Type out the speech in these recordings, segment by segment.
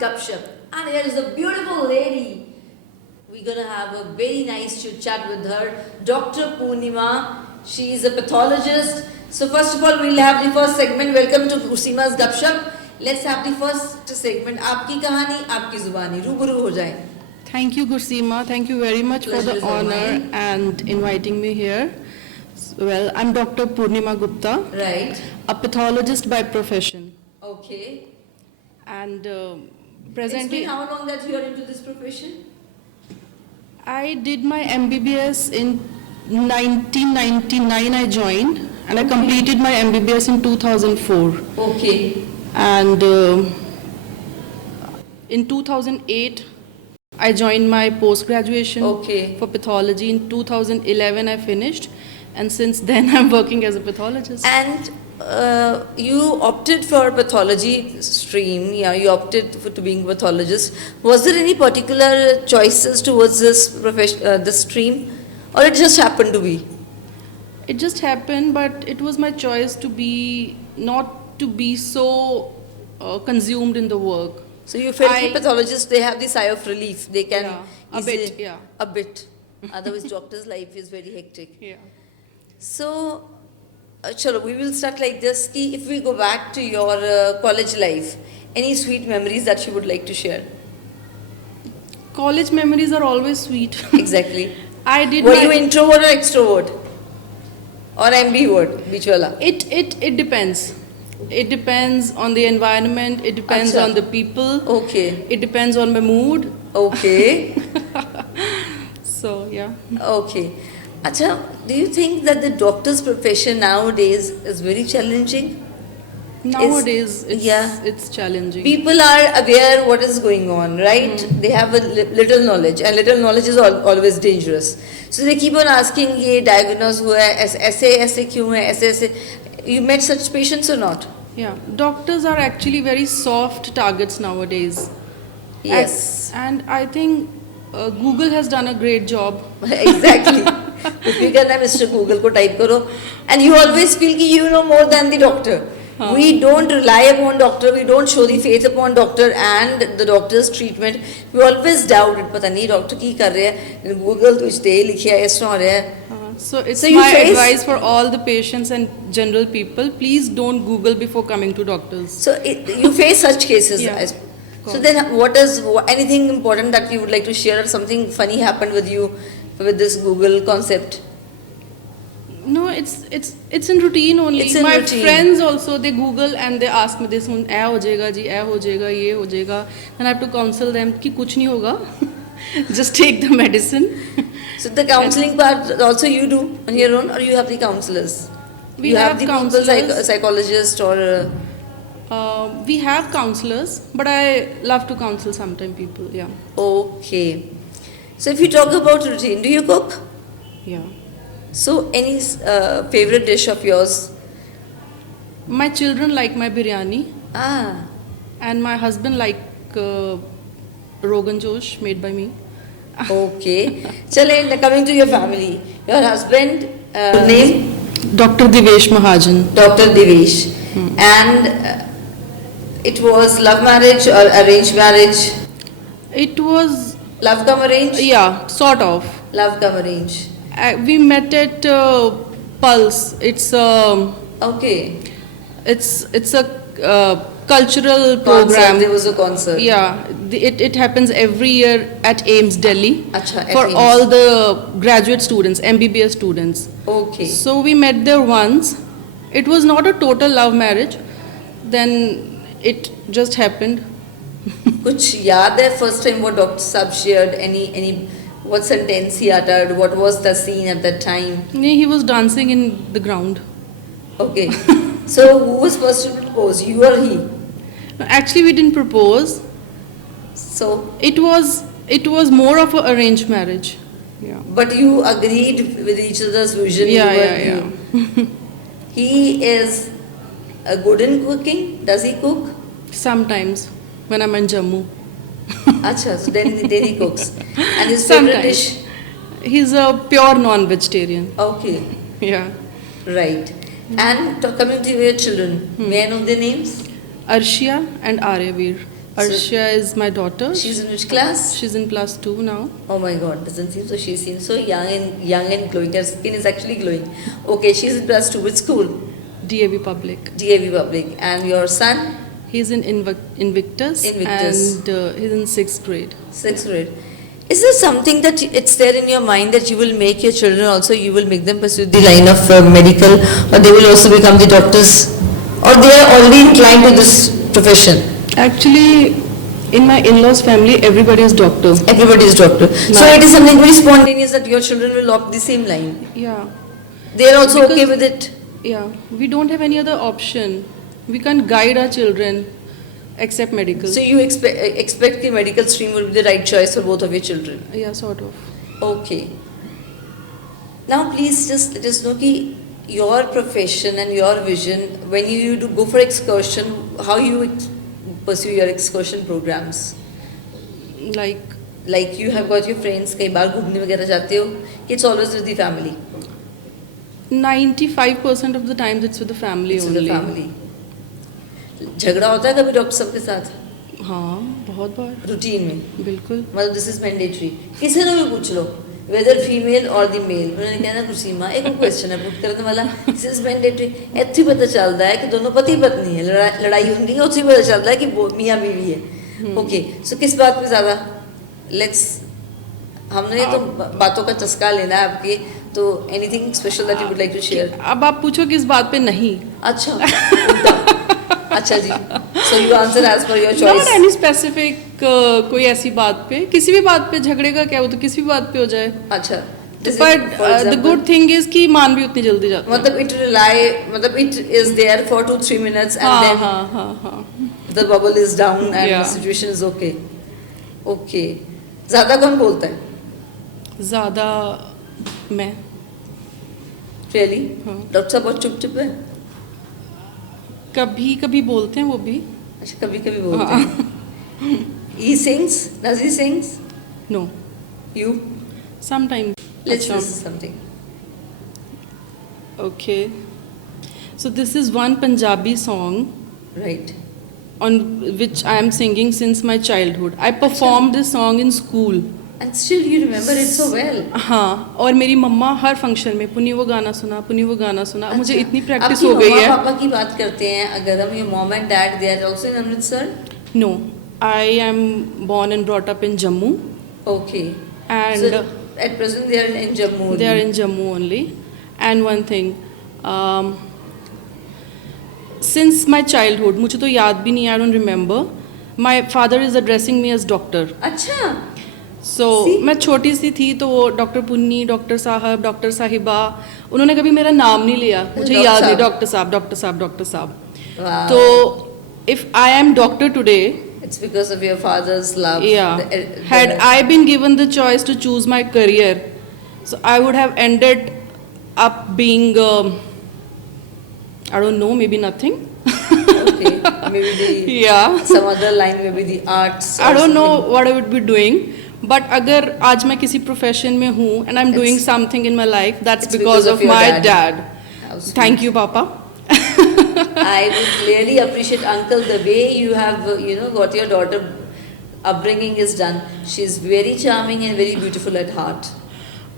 Gupshup. And here is a beautiful lady. We're gonna have a very nice chit chat with her, Dr. Purnima. She is a pathologist. So first of all, we'll have the first segment. Welcome to Gurseema's Gupshup. Let's have the first segment. आपकी कहानी, आपकी जुबानी, रूबरू हो जाए. Thank you, Gurseema. Thank you very much for Pleasure the is all honor mine. and inviting me here. Well, I'm Dr. Purnima Gupta, Right. a pathologist by profession. Okay. And It's presently, been how long that you are into this profession? I did my MBBS in 1999. I joined, and I completed my MBBS in 2004. Okay. And in 2008, I joined my post-graduation Okay. for pathology. In 2011, I finished, and since then, I'm working as a pathologist. And you opted for pathology stream. Yeah, you opted to being a pathologist. Was there any particular choices towards this profession, this stream, or it just happened to be? It just happened, but it was my choice to be not to be so consumed in the work. So you felt I- the pathologists, they have the sigh of relief. They can Yeah, a easily- bit, yeah. a bit. Otherwise, doctor's life is very hectic. Yeah. So, chalo, we will start like this. Ki if we go back to your college life, any sweet memories that you would like to share? College memories are always sweet. Exactly. I did Were my, you introvert or extrovert? Or ambivert? Which wala? it depends. It depends on the environment. It depends Acha. on the people. Okay. It depends on my mood. Okay. So yeah. Okay. Acha, do you think that the doctor's profession nowadays is very challenging? Nowadays, yeah. it's challenging. People are aware what is going on, right? They have a little knowledge, and little knowledge is always dangerous. So they keep on asking, "ये diagnosed हुआ है, ऐसे ऐसे क्यों है, ऐसे ऐसे." You met such patients or not? Yeah, doctors are actually very soft targets nowadays. Yes. And I think Google has done a great job. Exactly. If you can Mr. Google को type करो, and you always feel कि you know more than the doctor. We don't rely upon doctor, we don't show the faith upon doctor and the doctor's treatment. We always doubt it. पता नहीं doctor की कर रहे हैं, Google तो इस दे लिखा है, इस तरह हो रहा है. So it's So you my face- advice for all the patients and general people, please don't Google before coming to doctors. So you face such cases. Yeah, as- of So course. then, anything important that you would like to share, or something funny happened with you with this Google concept? No, it's in routine only. It's in My routine. friends also, they Google and they ask me this one, ऐ हो जाएगा जी, ऐ हो जाएगा, ये हो जाएगा. Then I have to counsel them कि कुछ नहीं होगा. Just take the medicine. So the counseling part also you do on your own, or you have the counselors? We you have the counsellors. people, psychologist, or We have counselors, but I love to counsel sometimes people. Yeah. okay. So if you talk about routine, do you cook? Yeah. So any favorite dish of yours? My children like my biryani, Ah, and my husband like Rogan Josh made by me. okay. Chale, coming to your family, your husband name? Dr. Divesh Mahajan. Dr. Divesh. And it was love marriage or arranged marriage? It was, Love come arrange? yeah, sort of. Love come arrange. We met at Pulse. It's a cultural Concert, program. there was a concert. Yeah, it happens every year at AIMS Delhi Acha, at for AIIMS. all the graduate students, MBBS students. Okay. So we met there once. It was not a total love marriage. Then it just happened. कुछ याद है first time what Dr. Sab shared? Any what sentence he uttered? What was the scene at that time? He was dancing in the ground. Okay. So who was first to propose? You or he? Actually, we didn't propose. So, It was more of an arranged marriage. Yeah. but you agreed with each other's vision. Yeah, you yeah, yeah. He is good in cooking. Does he cook? Sometimes when I'm in Jammu. Acha, so then he cooks. And his favorite Sometimes. dish? He's a pure non-vegetarian. Okay, Yeah. right. And coming to your children, may I know their names? Arshia and Aryavir. Arshia is my daughter. She's in which class? She's in +2 now. Oh my God, doesn't seem so. She seems so young and glowing. Her skin is actually glowing. Okay, she's in +2. Which school? DAV Public. DAV Public. And your son? He's in Invictus. Invictus. And he's in 6th grade. 6th grade. Is there something that it's there in your mind that you will make your children also, you will make them pursue the line of medical, or they will also become the doctors, or they are already inclined to this profession? Actually, in my in-laws family, everybody is doctor. Everybody is doctor. So No. it is something very spontaneous that your children will opt the same line. Yeah. They are also Because- okay with it. Yeah. We don't have any other option. We can't guide our children except medical. So you expect the medical stream will be the right choice for both of your children. Yeah, sort of. Okay. Now please just let us know ki your profession and your vision, when you do go for excursion, how you pursue your excursion programs. Like, You have got your friends, कई बार घूमने वगैरह जाते हो, it's always with the family. 95% of the times it's with the family It's with only. the family. झगड़ा होता है कभी doctor साहब के साथ हाँ, बहुत बार. रूटीन में? बिल्कुल. मतलब दिस इज मैंडेटरी. किसी ने भी पूछ लो whether female or the male, उन्होंने कहना कुसीमा एक क्वेश्चन है पुट करने वाला, दिस इज मैंडेटरी. ऐसे पता चलता है कि दोनों पति पत्नी है, लड़ाई होती है, उससे पता चलता है कि मियाँ बीवी है. ओके, सो किस बात पे ज़्यादा लेट्स, हमने तो बातों का चस्का लेना है आपकी, तो anything special that you would like to share? अब आप पूछो किस बात पे नहीं. अच्छा अच्छा जी. So you answer as per your not choice. Any specific कोई ऐसी बात पे, किसी भी बात पे झगड़े का क्या, वो तो किसी भी बात पे हो जाए. अच्छा. But the good thing is कि मान भी उतनी जल्दी जाता है. मतलब it is there for 2-3 minutes and हाँ, then हाँ, हाँ, हाँ. the bubble is down and Yeah. the situation is okay. Okay. ज़्यादा कौन बोलता है? ज़्यादा मैं. Really? हाँ. डॉक्टर साहब बहुत चुप है? कभी कभी बोलते हैं वो भी. अच्छा, कभी बोलते हैं. He sings? Does he sings? No. You? Sometime. Let's listen to something. Okay. So this is one Punjabi song Right. on which I am singing since my childhood. I performed this song in school. And still you remember it so well. हाँ, और मेरी मम्मा हर function में पुनी वो गाना सुना, पुनी वो गाना सुना. मुझे अच्छा, इतनी प्रैक्टिस आपकी हो गई मम्मा है. पापा की बात करते हैं, अगर हम, your mom and dad, they are also in Amritsar? No, I am born and brought up in Jammu, Okay. and So at present they are in Jammu. they are only. in Jammu only. And one thing, since my childhood, मुझे तो याद भी नहीं, I don't remember. My father is addressing me as doctor. अच्छा. So See? मैं छोटी सी थी तो वो डॉक्टर पुन्नी, डॉक्टर साहब, डॉक्टर साहिबा, उन्होंने कभी मेरा नाम नहीं लिया. मुझे डॉक्टर याद है साहब. डॉक्टर साहब, डॉक्टर साहब, डॉक्टर साहब. Wow. तो if I am doctor today, It's because of your father's love. yeah, The- had I been given the choice to choose my career, so I would have ended up being, I don't know, maybe nothing. Okay, maybe the Yeah. some other line, maybe the arts. I or don't know something. what I would be doing. But अगर आज मैं किसी profession में हूँ and I'm doing It's- something in my life, that's it's because of your my dad. dad. How sweet. Thank you, Papa. I would really appreciate, uncle, the way you have, got your daughter upbringing is done. She's very charming and very beautiful at heart.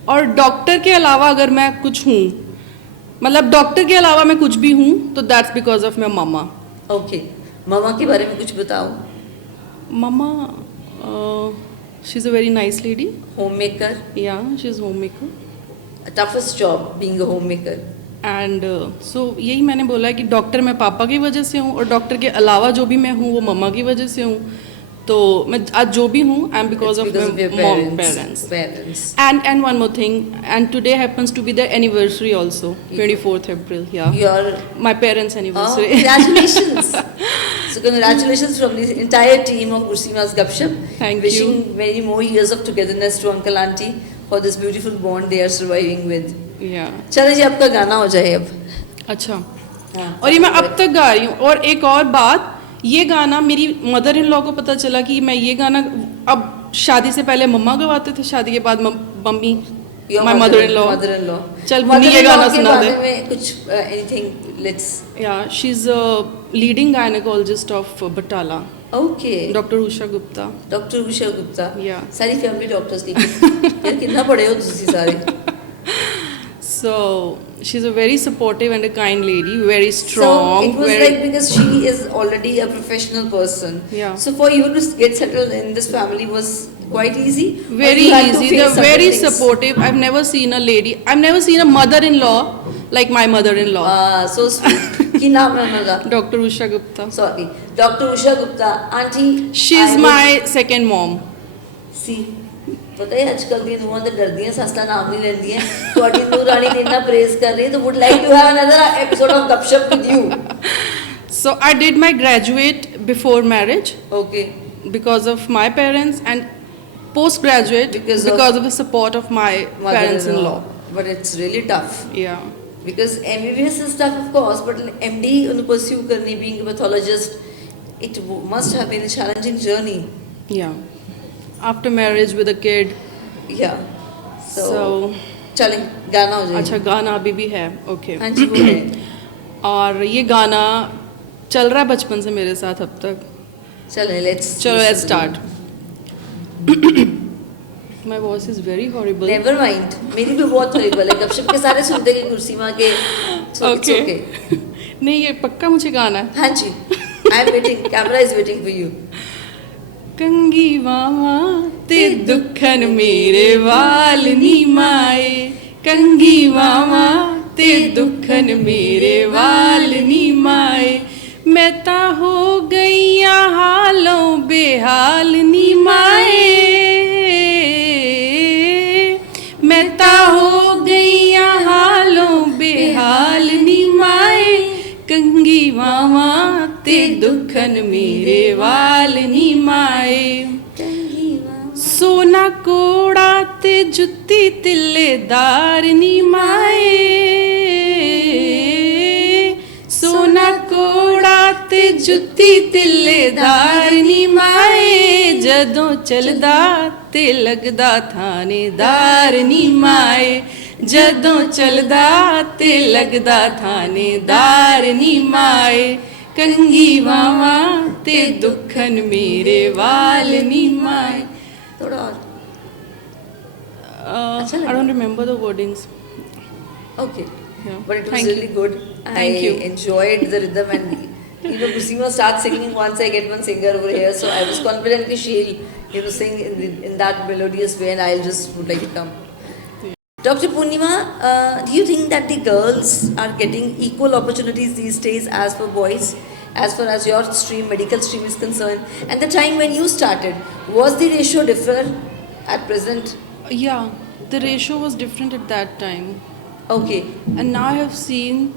और doctor के अलावा अगर मैं कुछ हूँ, मतलब doctor के अलावा मैं कुछ भी हूँ, तो that's because of my mama. Okay. मामा के बारे में कुछ बताओ. Mama, she's a very nice lady. Homemaker. Yeah, she's homemaker. Toughest job being a homemaker. And so यही मैंने बोला है कि डॉक्टर मैं पापा की वजह से हूँ और डॉक्टर के अलावा जो भी मैं हूँ वो मम्मा की वजह से हूँ. तो मैं आज जो भी हूँ I am because of your my parents. Parents. And one more thing, and today happens to be their anniversary also, 24th April. Yeah, Your my parents' Oh, anniversary. congratulations! So congratulations from the entire team of Kursima's Gupshup. Thank Wishing you. many more years of togetherness to Uncle Auntie for this beautiful bond they are surviving with. Yeah. चलो जी, आपका गाना हो जाए अब. अच्छा. हाँ. और ये मैं अब तक गा रही हूँ. और एक और बात, ये गाना मेरी मदर इन लॉ को पता चला कि मैं ये गाना, अब शादी से पहले मम्मा गवाते थे, शादी के बाद mummy, Your my mother-in-law. Mother-in-law. चल मुन्नी ये गाना Mother-in-law के सुना दे. बारे में कुछ anything let's. Yeah, she's a leading gynecologist of Batala. Okay doctor Usha Gupta. Doctor Usha Gupta Yeah. सारी फैमिली डॉक्टर्स की यार कितना पढ़े हो ਤੁਸੀਂ ਸਾਰੇ So she's a very supportive and a kind lady, very So strong. it was very, like because she is already a professional person. Yeah. So for you to get settled in this family was quite easy. Or very you had to easy. face They're certain very things? supportive. I've never seen a lady. I've never seen a mother-in-law like my mother-in-law. So sweet. की नाम है उनका? Dr. Usha Gupta. Sorry, Dr. Usha Gupta. Auntie. She's I would- my second mom. See. ਪਤਾ ਹੈ ਅੱਜ ਕੱਲ ਦੀਆਂ ਨੂੰਹਾਂ ਤਾਂ ਡਰਦੀਆਂ ਸੱਸਾਂ ਨਾਮ ਨਹੀਂ ਲੈਂਦੀਆਂ ਤੁਹਾਡੀ ਨੂੰਹ ਰਾਣੀ ਨੇ ਇੰਨਾ ਪ੍ਰੇਜ਼ ਕਰ ਰਹੀ ਹੈ ਤਾਂ would like to have another episode of Gupshup with you. So I did my graduate before marriage Okay. because of my parents, and postgraduate Because because of of the support of my Mother-in-law. parents-in-law. But it's really tough. Yeah. Because MBBS is tough, of course, but MD onu pursue karni, being a pathologist, it must have been a challenging journey. Yeah. After marriage with a kid. Yeah. So, So चलें गाना हो जाए. अच्छा गाना अभी भी है. Okay. हाँ जी वो है. और ये गाना चल रहा है बचपन से मेरे साथ अब तक. चलें let's. चलो let's start. My voice is very horrible. Never mind. मेरी भी बहुत horrible है. गपशप के सारे सुनते हैं कुर्सी माँ के. So it's Okay. okay. नहीं ये पक्का मुझे गाना है. हाँ जी. I'm waiting. Camera is waiting for you. कंगी मामा ते दुखन मेरे वाल नी माए. कंगी मामा ते दुखन मेरे वाल नी माए. मैं ता हो गईया हालों बेहाल नी माए. मैं ता हो गईया हालों बेहाल नी माए. कंगी मामा ते दुखन मेरे वाल नी माए. सोना कोड़ा ते जुत्ती तिल्लेदार नी माए. सोना कोड़ा ते जुत्ती तिल्लेदार नी माए. जदों चलदा ते लगदा थानेदार नी माए. जदों चलदा ते लगदा थानेदार नी माए. कंगी मामा ते दुखन मेरे वाल नी माए. थोड़ा और. I don't remember the wordings. Okay. Yeah. But it was Thank really you. good. Thank I you. enjoyed the rhythm and Kusima starts singing once I get one singer over here, so I was confident that she'll sing in that melodious way, and I'll just would like to come. Dr. Purnima, do you think that the girls are getting equal opportunities these days as for boys, as far as your stream, medical stream is concerned? And the time when you started, was the ratio different at present? Yeah, the ratio was different at that time. Okay. And now I have seen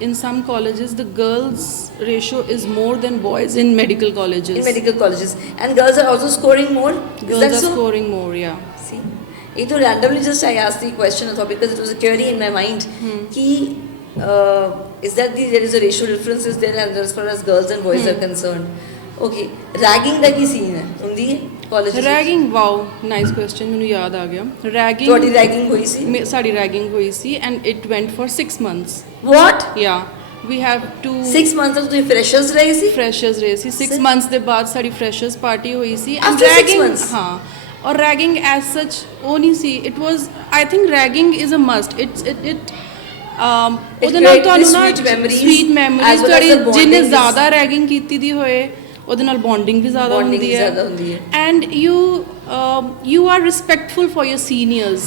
in some colleges the girls ratio is more than boys in medical colleges. In medical colleges. And girls are also scoring more? Is Girls that are so? scoring more, yeah. See, it randomly just I asked the question because it was a query in my mind. Ki, is that there is a racial difference is there as far as girls and boys are concerned? Okay, ragging da ki scene hai? Undi college. Ragging, wow, nice question. ਮੈਨੂੰ ਯਾਦ ਆ ਗਿਆ. Ragging. ਤੁਹਾਡੀ ragging ਹੋਈ ਸੀ? ਸਾਡੀ ragging ਹੋਈ ਸੀ and it went for 6 months. What? Yeah, we have to. 6 months ਤੱਕ ਤੁਸੀਂ freshers ਰਹੇ ਸੀ? Freshers ਰਹੇ ਸੀ. 6 months ਦੇ ਬਾਅਦ ਸਾਡੀ freshers party ਹੋਈ ਸੀ. After 6 months? ਹਾਂ. और ragging as such ਉਹ ਨਹੀਂ ਸੀ. It was, I think ragging is a must. ਉਹਦੇ ਨਾਲ ਤੁਹਾਨੂੰ ਨਾ sweet memories sweet as memories well as ਤੁਹਾਡੀ the bonding ਜਿੰਨੇ is- ਜ਼ਿਆਦਾ ragging ਕੀਤੀ ਦੀ ਹੋਏ ਉਹਦੇ ਨਾਲ bonding ਵੀ ਜ਼ਿਆਦਾ Bonding ਹੁੰਦੀ ਵੀ ਜ਼ਿਆਦਾ ਹੁੰਦੀ ਹੈ. ਹੈ. And you are respectful for your seniors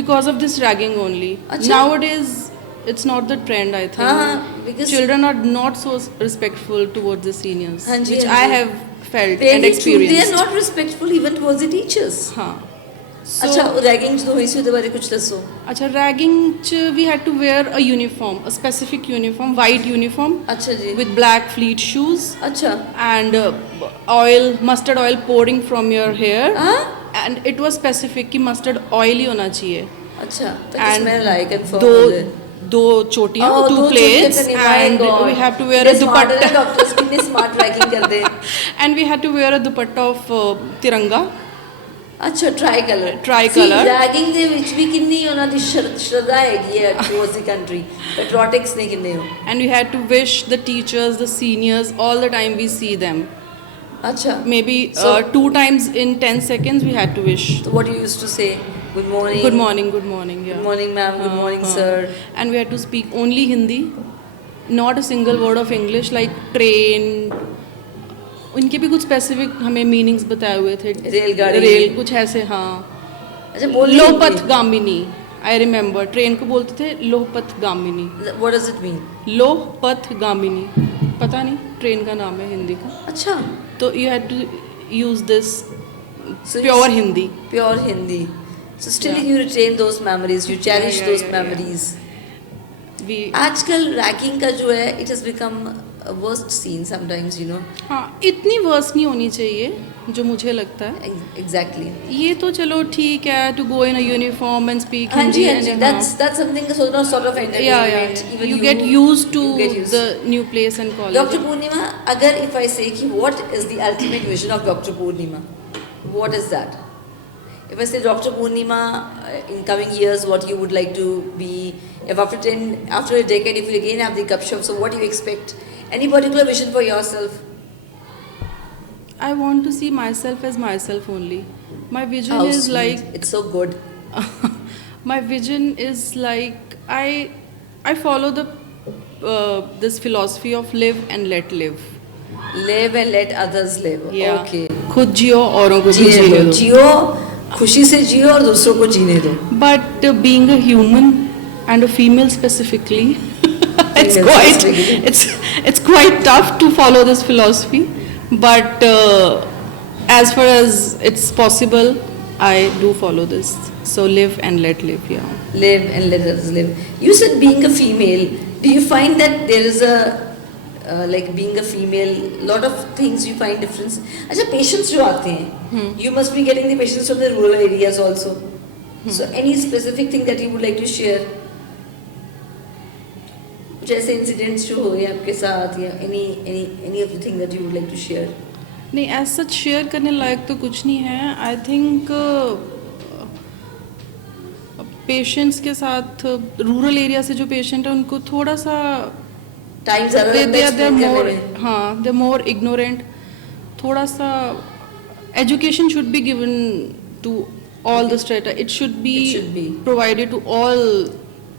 because of this ragging only. अच्छा. Nowadays it's not the trend, I think. हाँ, because Children are not so respectful towards the seniors, हाँ जी, which हाँ I ji. have felt and Very true. They are experienced. not respectful even towards the teachers. हाँ. So, अच्छा, ragging ਜਦੋਂ ਹੋਈ ਸੀ ਉਹਦੇ ਬਾਰੇ ਕੁਝ ਦੱਸੋ. अच्छा, ragging ch we had to wear a uniform, a specific uniform, white uniform ਅੱਛਾ ਜੀ. with black fleet shoes ਅੱਛਾ. and mustard oil pouring from your hair. हाँ? And it was specific कि mustard oil ही होना चाहिए. अच्छा. तो And smell आई confirm. दो चोटियां, Oh, two दो plates, चोटियां करनी, my and God. we have to wear a कितने smart है ना dupatta. doctors, कितने smart ragging करते हैं. And we had to wear a dupatta of tiranga. ਅੱਛਾ ਟ੍ਰਾਈਕਲਰ Tricolour. ਰੈਗਿੰਗ ਦੇ ਵਿੱਚ ਵੀ ਕਿੰਨੀ ਉਹਨਾਂ ਦੀ ਸ਼ਰਧਾ ਹੈਗੀ ਹੈ ਟੂਵਰਡਸ ਦੀ ਕੰਟਰੀ ਪੈਟ੍ਰੋਟਿਕਸ ਨੇ ਕਿੰਨੇ ਹੋ And we had to wish the teachers, the seniors, all the time we see them. ਅੱਛਾ Maybe So- 2 times in 10 seconds we had to wish. so what you used to say good morning Good morning, good morning. Yeah. good morning ma'am good morning हाँ. sir And we had to speak only Hindi, not a single word of English, like train. उनके भी कुछ specific हमें meanings बताए हुए थे. रेलगाड़ी। Rail कुछ ऐसे हाँ. अच्छा बोल लोहपथ गामिनी, आई रिमेम्बर. ट्रेन को बोलते थे लोहपथ Gamini. what does it mean लोहपथ Gamini, पता नहीं, ट्रेन का नाम है हिंदी का. अच्छा तो you had to use this So pure it's Hindi. pure Hindi so still Yeah. you retain those memories you cherish yeah, those yeah, yeah. memories we आजकल रैगिंग का जो है it has become a worst scene sometimes you know हाँ, इतनी verse नहीं होनी चाहिए जो मुझे लगता है. exactly ये तो चलो ठीक है, to go in a uniform and speak हाँ जी हिंदी. हाँ जी that's something sort of entertainment yeah. even You get used to you get used. the new place and college. Dr. Purnima, agar if I say ki what is the ultimate vision of Dr. Purnima, what is that? If I say Dr. Purnima, in coming years, what you would like to be? If after a decade, if you again have the cup shop, so what do you expect? Any particular vision for yourself? I want to see myself as myself only. My vision How is sweet. like It's so good. my vision is like I follow the this philosophy of live and let live. Live and let others live. Yeah. Okay. खुद जियो औरों को भी जीने जीने दो, दो. जियो, खुशी से जियो और दूसरों को जीने दो. But being a human and a female specifically, it's Female quite specifically. it's quite tough to follow this philosophy. But as far as it's possible, I do follow this. So live and let live. Yeah. Live and let others live. You said being a female. Do you find that there is a like being a female, lot of things you find difference? अच्छा patients जो आते हैं, you must be getting the patients from the rural areas also. So any specific thing that you would like to share? कुछ ऐसे incidents जो हुए आपके साथ या any of the thing that you would like to share? नहीं, as such share करने लायक तो कुछ नहीं है. आई थिंक पेशेंट्स के साथ रूरल एरिया से जो पेशेंट है उनको थोड़ा सा Time ज़्यादा लगता है explain करने मोर में. हाँ, दे मोर इग्नोरेंट. थोड़ा सा education should be given to all the strata. It should be provided to all.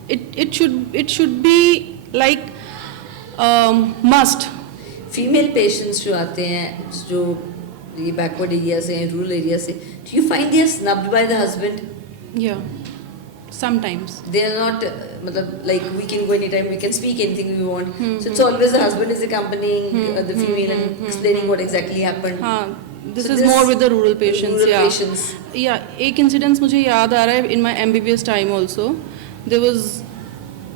It should be like must. Female patients जो आते हैं जो ये बैकवर्ड एरिया से हैं रूरल एरिया से do you find they are snubbed by the husband Yeah, sometimes. They are not मतलब like we can go any time we can speak anything we want so it's always the husband is accompanying the female and explaining what exactly happened. हाँ, this So is more with the rural patients. rural Yeah. patients. Yeah, एक incident मुझे याद आ रहा है in my MBBS time also. There was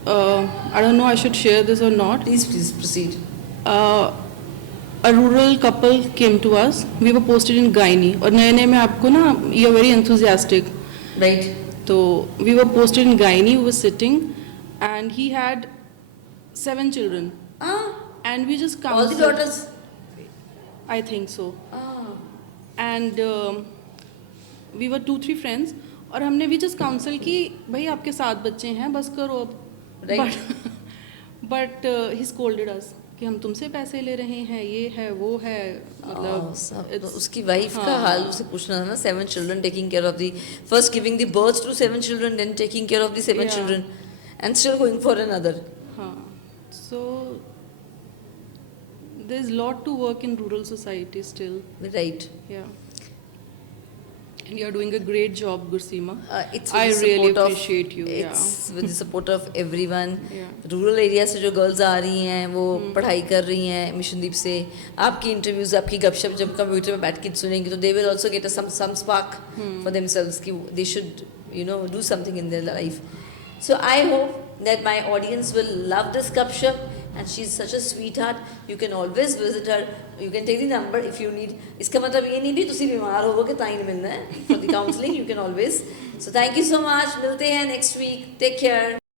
I don't know I should share this or not. Please proceed. A rural couple came to us. We were posted in gynae. और नए नए में आपको ना you're very enthusiastic. Right. So we were posted in gynae. We were sitting, and he had 7 children, and we just All the counseled. daughters. I think so. Ah. And we were 2-3 friends. और हमने भी just council की भाई आपके 7 बच्चे हैं बस करो अब. Right. But he scolded us कि हम तुमसे पैसे ले रहे हैं, ये है वो है, मतलब तो उसकी वाइफ का हाल उसे पूछना था ना 7 children taking care of the first giving the birth to 7 children then taking care of the 7 Yeah. children and still going for another. हाँ. So there's lot to work in rural society still. Right. Yeah. And you're doing a great job, Gursima. It's with I the really support of- appreciate you. It's with the support of everyone. Yeah. Rural area से जो girls आ रही हैं वो पढ़ाई कर रही हैं मिशनदीप से आपकी इंटरव्यूज आपकी गपशप जब कंप्यूटर में बैठ के सुनेंगी तो they will also get some spark for themselves कि they should do something in their life. So I hope that my audience will love this gupshup and she's such a sweetheart. You can always visit her. You can take the number if you need. इसका मतलब ये नहीं भी तुसी बीमार होवोगे ताई नहीं मिलना है for the counseling. You can always. So thank you so much. मिलते हैं next week. Take care.